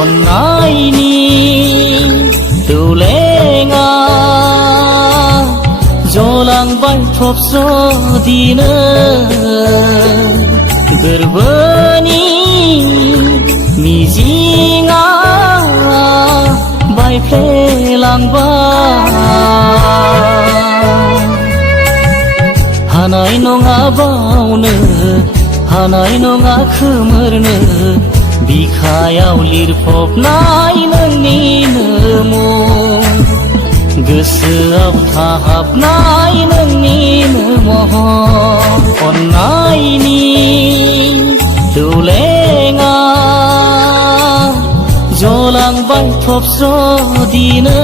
अन्नायनि दौलेङा जलांबाय थबस्र'दिनो गोरबोनि मिजिङा बायफ्लेलांबाय हानाय नङा बावनो हानाय नङा खोमोरनो बिखायाव लिरफबनाय नोंनिनो मुं गोसोआव थाहाबनाय नोंनिनो महर अन्नायनि दौलेङा जलांबाय थबस्र'दिनो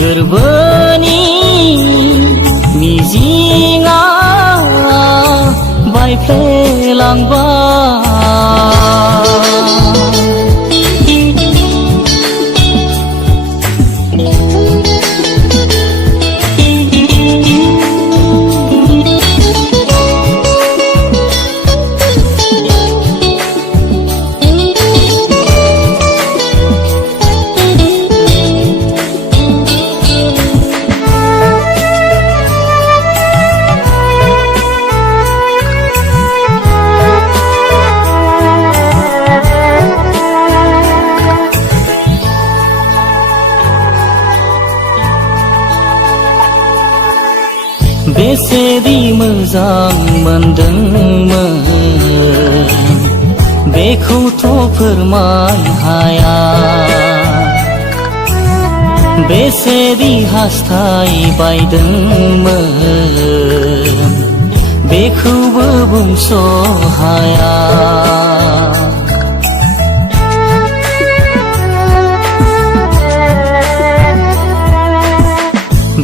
गोरबोनि मिजिङा बायफ्लेलांबाय बेसेदि मोजां मोनदोंमोन बेखौथ' फोरमायनो हाया बेसेदि हास्थायबायदोंमोन बेखौबो बुंस' हाया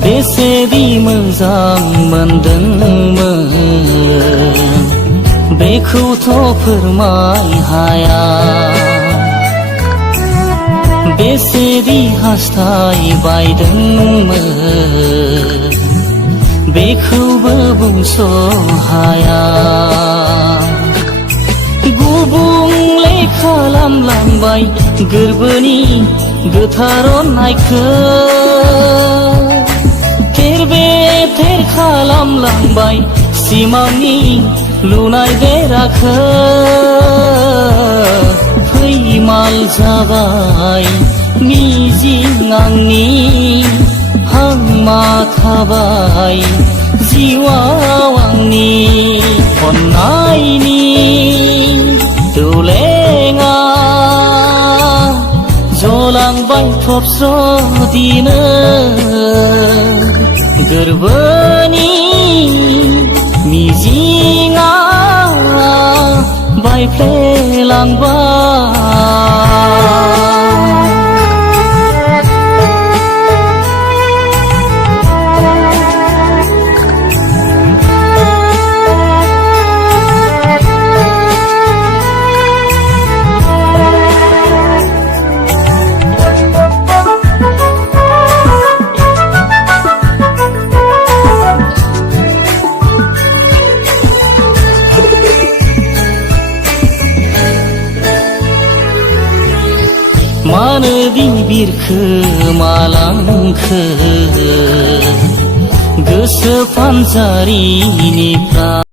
बेसेदि मोजां मोनदोंमोन बेखौथ' फोरमायनो हाया बेसेदि हास्थायबायदोंमोन बेखौबो बुंस' हाया गुबुंले खालामलांबाय गोरबोनि गोथार अननायखौ थेर बेथेर खालामलांबाय सिमांनि लुनाय बेराखौ फैमाल जाबाय मिजिं आंनि हांमा थाबाय जिउआव आंनि अन्नायनि दौलेङा जलांबाय थबस्र'दिनो गोरबोनि मिजिङा बायफ्लेलांबाय मानो बिरखो मालांखो गोसो फानजारिनिफ्राय